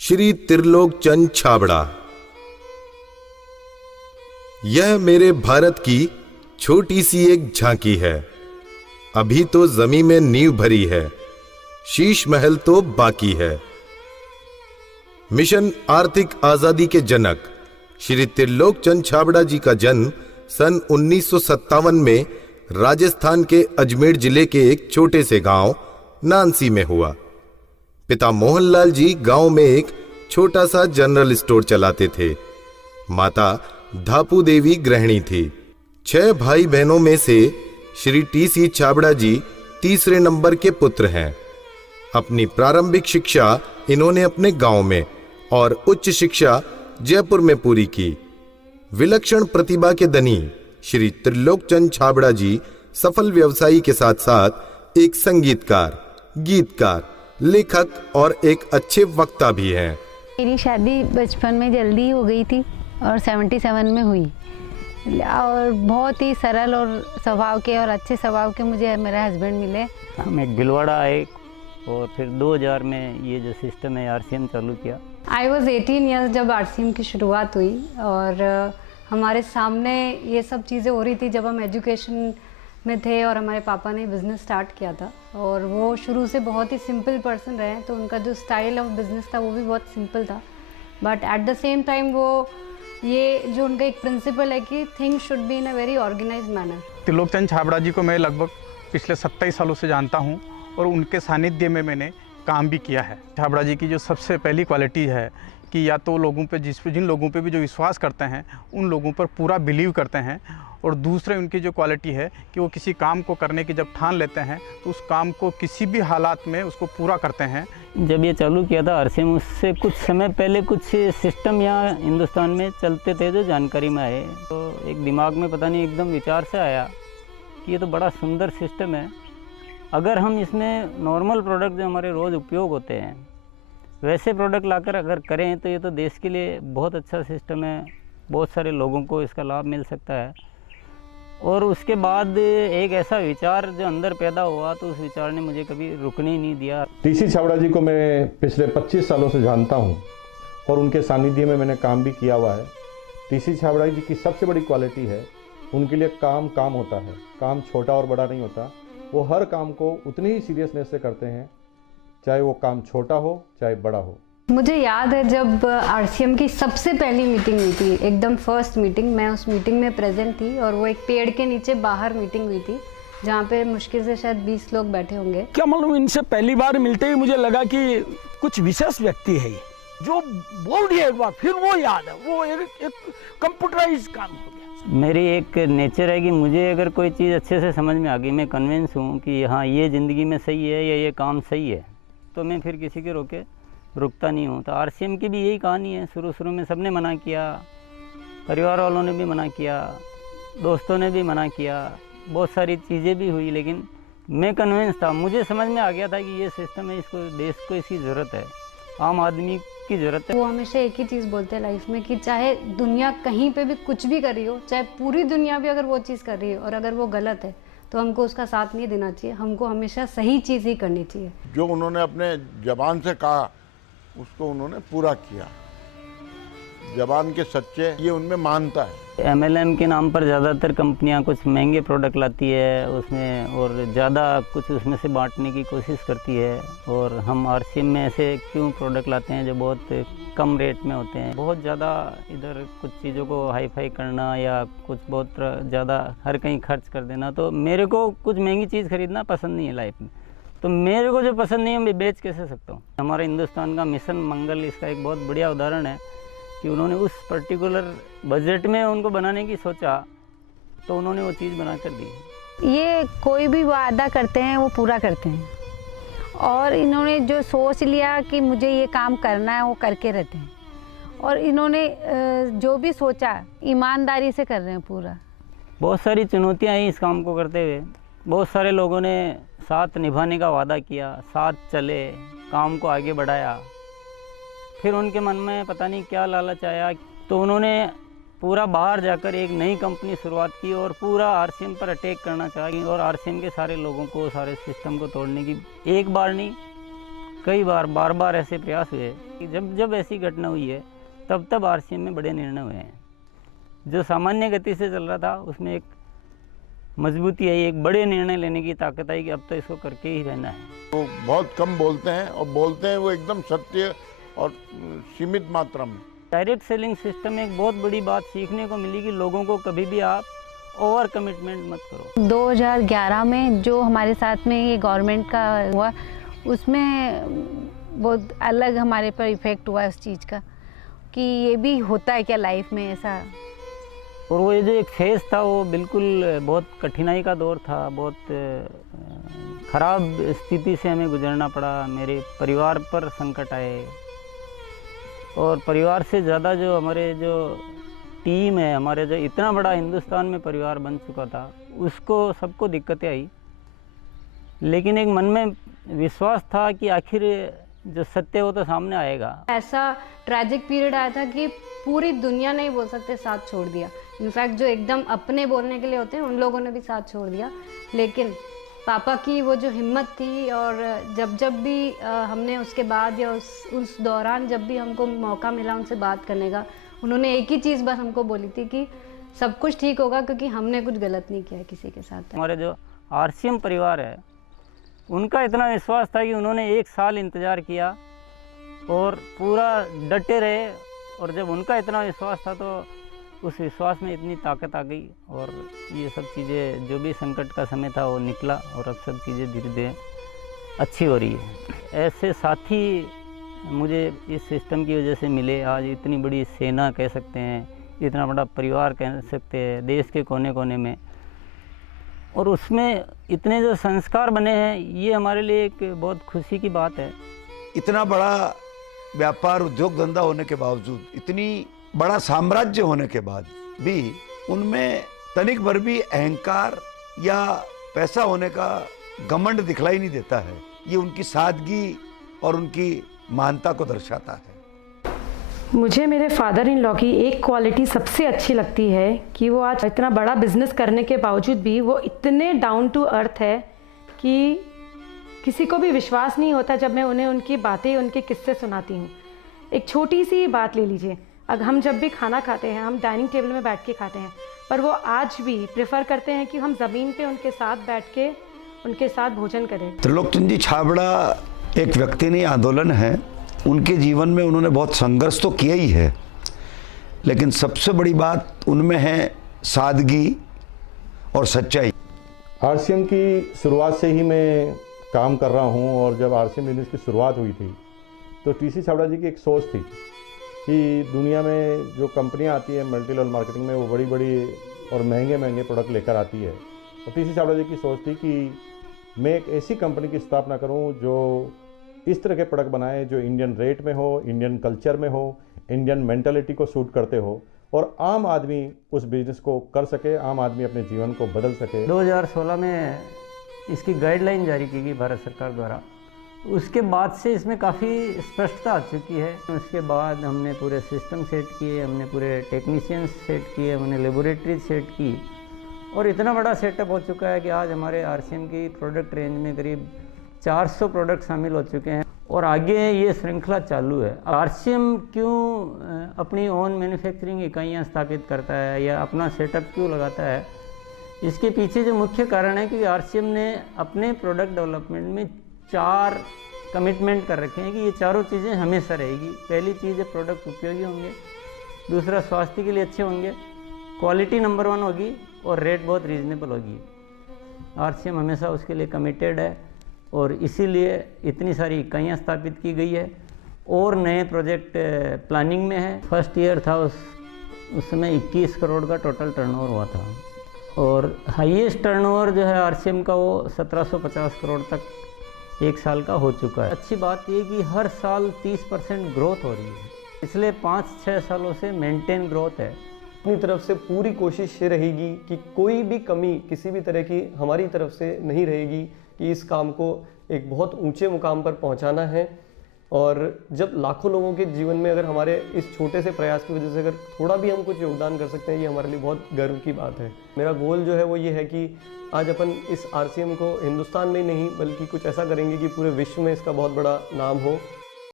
श्री त्रिलोक चंद छाबड़ा। यह मेरे भारत की छोटी सी एक झांकी है। अभी तो जमीन में नींव भरी है, शीश महल तो बाकी है। मिशन आर्थिक आजादी के जनक श्री त्रिलोक चंद छाबड़ा जी का जन्म सन 1957 में राजस्थान के अजमेर जिले के एक छोटे से गांव नानसी में हुआ। पिता मोहनलाल जी गांव में एक छोटा सा जनरल स्टोर चलाते थे। माता धापू देवी गृहिणी थी। 6 भाई बहनों में से श्री टी.सी. छाबड़ा जी तीसरे नंबर के पुत्र हैं। अपनी प्रारंभिक शिक्षा इन्होंने अपने गांव में और उच्च शिक्षा जयपुर में पूरी की। विलक्षण प्रतिभा के धनी श्री त्रिलोक चंद छाबड़ा जी सफल व्यवसायी के साथ साथ एक संगीतकार, गीतकार, लेखक और एक अच्छे वक्ता भी हैं। मेरी शादी बचपन में जल्दी हो गई थी और 77 में हुई और बहुत ही सरल और स्वभाव के और अच्छे स्वभाव के मुझे मेरे हस्बैंड मिले। हम एक भिलवाड़ा आए और फिर 2000 में ये जो सिस्टम है आरसीएम चालू किया। आई वॉज 18 ईयर्स जब आरसीएम की शुरुआत हुई और हमारे सामने ये सब चीज़ें हो रही थी जब हम एजुकेशन में थे और हमारे पापा ने बिज़नेस स्टार्ट किया था और वो शुरू से बहुत ही सिंपल पर्सन रहे हैं, तो उनका जो स्टाइल ऑफ बिज़नेस था वो भी बहुत सिंपल था। But at the same time वो ये जो उनका एक प्रिंसिपल है कि things should be in a very organised manner. Trilok Chand Chhabra ji को मैं लगभग पिछले 27 सालों से जानता हूँ और उनके सानिध्य में मैंने काम भी किया है। छाबड़ा जी की जो सबसे पहली क्वालिटी है कि या तो लोगों पे जिन लोगों पे भी जो विश्वास करते हैं उन लोगों पर पूरा बिलीव करते हैं, और दूसरे उनकी जो क्वालिटी है कि वो किसी काम को करने की जब ठान लेते हैं तो उस काम को किसी भी हालात में उसको पूरा करते हैं। जब ये चालू किया था आरसीएम, उससे कुछ समय पहले कुछ सिस्टम यहाँ हिंदुस्तान में चलते थे जो जानकारी में आए, तो एक दिमाग में पता नहीं एकदम विचार से आया कि ये तो बड़ा सुंदर सिस्टम है। अगर हम इसमें नॉर्मल प्रोडक्ट जो हमारे रोज़ उपयोग होते हैं वैसे प्रोडक्ट लाकर अगर करें तो ये तो देश के लिए बहुत अच्छा सिस्टम है, बहुत सारे लोगों को इसका लाभ मिल सकता है। और उसके बाद एक ऐसा विचार जो अंदर पैदा हुआ तो उस विचार ने मुझे कभी रुकने ही नहीं दिया। टी.सी. छाबड़ा जी को मैं पिछले 25 सालों से जानता हूं और उनके सानिध्य में मैंने काम भी किया हुआ है। टी.सी. छाबड़ा जी की सबसे बड़ी क्वालिटी है उनके लिए काम होता है। काम छोटा और बड़ा नहीं होता, वो हर काम को उतनी ही सीरियसनेस से करते हैं, चाहे वो काम छोटा हो चाहे बड़ा हो। मुझे याद है जब आरसीएम की सबसे पहली मीटिंग हुई थी, एकदम फर्स्ट मीटिंग, मैं उस मीटिंग में प्रेजेंट थी और वो एक पेड़ के नीचे बाहर मीटिंग हुई थी जहाँ पे मुश्किल से शायद 20 लोग बैठे होंगे। क्या मालूम, इनसे पहली बार मिलते ही मुझे लगा कि कुछ विशेष व्यक्ति है ये, जो बोल दिया एक बार फिर वो याद है, वो एक कंप्यूटराइज काम हो गया। मेरी एक नेचर है कि मुझे अगर कोई चीज़ अच्छे से समझ में आ गई, मैं कन्विंस हूँ कि हाँ ये ज़िंदगी में सही है या ये काम सही है, तो मैं फिर किसी के रोके रुकता नहीं हूँ। तो आरसीएम की भी यही कहानी है। शुरू में सबने मना किया, परिवार वालों ने भी मना किया, दोस्तों ने भी मना किया, बहुत सारी चीज़ें भी हुई, लेकिन मैं कन्विंस था, मुझे समझ में आ गया था कि ये सिस्टम है, इसको देश को इसकी ज़रूरत है, आम आदमी की ज़रूरत है। वो हमेशा एक ही चीज़ बोलते हैं लाइफ में कि चाहे दुनिया कहीं पे भी कुछ भी कर रही हो, चाहे पूरी दुनिया भी अगर वो चीज़ कर रही है और अगर वो गलत है तो हमको उसका साथ नहीं देना चाहिए, हमको हमेशा सही चीज़ ही करनी चाहिए। जो उन्होंने अपने जबान से कहा उसको उन्होंने पूरा किया। जबान के सच्चे ये उनमें मानता है। एमएलएम के नाम पर ज़्यादातर कंपनियां कुछ महंगे प्रोडक्ट लाती है उसमें और ज़्यादा कुछ उसमें से बांटने की कोशिश करती है, और हम आरसीएम में ऐसे क्यों प्रोडक्ट लाते हैं जो बहुत कम रेट में होते हैं। बहुत ज़्यादा इधर कुछ चीज़ों को हाई फाई करना या कुछ बहुत ज़्यादा हर कहीं खर्च कर देना, तो मेरे को कुछ महंगी चीज़ खरीदना पसंद नहीं है लाइफ में। तो मेरे को जो पसंद नहीं है मैं बेच कैसे सकता हूँ। हमारे हिंदुस्तान का मिशन मंगल इसका एक बहुत बढ़िया उदाहरण है कि उन्होंने उस पर्टिकुलर बजट में उनको बनाने की सोचा तो उन्होंने वो चीज़ बना कर दी। ये कोई भी वादा करते हैं वो पूरा करते हैं और इन्होंने जो सोच लिया कि मुझे ये काम करना है वो करके रहते हैं, और इन्होंने जो भी सोचा ईमानदारी से कर रहे हैं पूरा। बहुत सारी चुनौतियाँ आई इस काम को करते हुए। बहुत सारे लोगों ने साथ निभाने का वादा किया, साथ चले, काम को आगे बढ़ाया, फिर उनके मन में पता नहीं क्या लालच आया तो उन्होंने पूरा बाहर जाकर एक नई कंपनी शुरुआत की और पूरा आरसीएम पर अटैक करना चाहिए और आरसीएम के सारे लोगों को, सारे सिस्टम को तोड़ने की एक बार नहीं कई बार बार ऐसे प्रयास हुए कि जब ऐसी घटना हुई है तब आरसीएम में बड़े निर्णय हुए हैं। जो सामान्य गति से चल रहा था उसमें एक मजबूती आई, एक बड़े निर्णय लेने की ताकत आई कि अब तो इसको करके ही रहना है। वो बहुत कम बोलते हैं और बोलते हैं वो एकदम सत्य और सीमित मात्रा में। डायरेक्ट सेलिंग सिस्टम में एक बहुत बड़ी बात सीखने को मिली कि लोगों को कभी भी आप ओवर कमिटमेंट मत करो। 2011 में जो हमारे साथ में ये गवर्नमेंट का हुआ, उसमें बहुत अलग हमारे पर इफ़ेक्ट हुआ उस चीज़ का कि ये भी होता है क्या लाइफ में ऐसा। और वो ये जो एक फेज़ था वो बिल्कुल बहुत कठिनाई का दौर था, बहुत ख़राब स्थिति से हमें गुजरना पड़ा। मेरे परिवार पर संकट आए और परिवार से ज़्यादा जो हमारे जो टीम है, हमारे जो इतना बड़ा हिंदुस्तान में परिवार बन चुका था, उसको सबको दिक्कतें आई। लेकिन एक मन में विश्वास था कि आखिर जो सत्य वो तो सामने आएगा। ऐसा ट्रैजिक पीरियड आया था कि पूरी दुनिया ने ही बोल सकते साथ छोड़ दिया। इनफैक्ट जो एकदम अपने बोलने के लिए होते हैं उन लोगों ने भी साथ छोड़ दिया। लेकिन पापा की वो जो हिम्मत थी, और जब भी हमने उसके बाद या उस दौरान जब भी हमको मौका मिला उनसे बात करने का, उन्होंने एक ही चीज़ बस हमको बोली थी कि सब कुछ ठीक होगा क्योंकि हमने कुछ गलत नहीं किया किसी के साथ। हमारे जो आरसीएम परिवार है उनका इतना विश्वास था कि उन्होंने 1 साल इंतज़ार किया और पूरा डटे रहे। और जब उनका इतना विश्वास था तो उस विश्वास में इतनी ताकत आ गई और ये सब चीज़ें, जो भी संकट का समय था वो निकला और अब सब चीज़ें धीरे धीरे अच्छी हो रही है। ऐसे साथी मुझे इस सिस्टम की वजह से मिले। आज इतनी बड़ी सेना कह सकते हैं, इतना बड़ा परिवार कह सकते हैं देश के कोने कोने में, और उसमें इतने जो संस्कार बने हैं, ये हमारे लिए एक बहुत खुशी की बात है। इतना बड़ा व्यापार उद्योग धंधा होने के बावजूद, इतनी बड़ा साम्राज्य होने के बाद भी उनमें तनिक भर भी अहंकार या पैसा होने का घमंड दिखलाई नहीं देता है। ये उनकी सादगी और उनकी महानता को दर्शाता है। मुझे मेरे फादर इन लॉ की एक क्वालिटी सबसे अच्छी लगती है कि वो आज इतना बड़ा बिजनेस करने के बावजूद भी वो इतने डाउन टू अर्थ है कि किसी को भी विश्वास नहीं होता जब मैं उन्हें उनकी बातें, उनके किस्से सुनाती हूँ। एक छोटी सी बात ले लीजिए, अगर हम जब भी खाना खाते हैं हम डाइनिंग टेबल में बैठ के खाते हैं, पर वो आज भी प्रेफर करते हैं कि हम ज़मीन पे उनके साथ बैठ के उनके साथ भोजन करें। त्रिलोकचंद जी छाबड़ा एक व्यक्ति नहीं, आंदोलन है। उनके जीवन में उन्होंने बहुत संघर्ष तो किया ही है, लेकिन सबसे बड़ी बात उनमें है सादगी और सच्चाई। आरसीएम की शुरुआत से ही मैं काम कर रहा हूं, और जब आरसीएम बिजनेस की शुरुआत हुई थी तो टीसी छाबड़ा जी की एक सोच थी कि दुनिया में जो कंपनियां आती है मल्टी लेवल मार्केटिंग में, वो बड़ी बड़ी और महंगे महंगे प्रोडक्ट लेकर आती है। और टीसी छाबड़ा जी की सोच थी कि मैं एक ऐसी कंपनी की स्थापना करूं जो इस तरह के प्रोडक्ट बनाए जो इंडियन रेट में हो, इंडियन कल्चर में हो, इंडियन मेंटालिटी को सूट करते हो, और आम आदमी उस बिजनेस को कर सके, आम आदमी अपने जीवन को बदल सके। 2016 में इसकी गाइडलाइन जारी की गई भारत सरकार द्वारा। उसके बाद से इसमें काफ़ी स्पष्टता आ चुकी है। उसके बाद हमने पूरे सिस्टम सेट किए, हमने पूरे टेक्नीशियंस सेट किए, हमने लेबोरेटरी सेट की, और इतना बड़ा सेटअप हो चुका है कि आज हमारे आरसीएम की प्रोडक्ट रेंज में करीब 400 प्रोडक्ट शामिल हो चुके हैं और आगे ये श्रृंखला चालू है। आरसीएम क्यों अपनी ओन मैन्युफैक्चरिंग इकाइयाँ स्थापित करता है या अपना सेटअप क्यों लगाता है, इसके पीछे जो मुख्य कारण है कि आरसीएम ने अपने प्रोडक्ट डेवलपमेंट में 4 कमिटमेंट कर रखे हैं कि ये चारों चीज़ें हमेशा रहेगी। पहली चीज़ है प्रोडक्ट उपयोगी होंगे, दूसरा स्वास्थ्य के लिए अच्छे होंगे, क्वालिटी नंबर 1 होगी और रेट बहुत रीजनेबल होगी। आरसीएम हमेशा उसके लिए कमिटेड है और इसीलिए इतनी सारी इकाइयाँ स्थापित की गई है और नए प्रोजेक्ट प्लानिंग में है। फर्स्ट ईयर था उस समय 21 करोड़ का टोटल टर्नओवर हुआ था और हाईएस्ट टर्नओवर जो है आरसीएम का वो 1750 करोड़ तक एक साल का हो चुका है। अच्छी बात ये कि हर साल 30% ग्रोथ हो रही है, पिछले 5-6 सालों से मेंटेन ग्रोथ है। अपनी तरफ से पूरी कोशिश ये रहेगी कि कोई भी कमी किसी भी तरह की हमारी तरफ से नहीं रहेगी कि इस काम को एक बहुत ऊंचे मुकाम पर पहुंचाना है। और जब लाखों लोगों के जीवन में अगर हमारे इस छोटे से प्रयास की वजह से अगर थोड़ा भी हम कुछ योगदान कर सकते हैं, ये हमारे लिए बहुत गर्व की बात है। मेरा गोल जो है वो ये है कि आज अपन इस RCM को हिंदुस्तान में नहीं बल्कि कुछ ऐसा करेंगे कि पूरे विश्व में इसका बहुत बड़ा नाम हो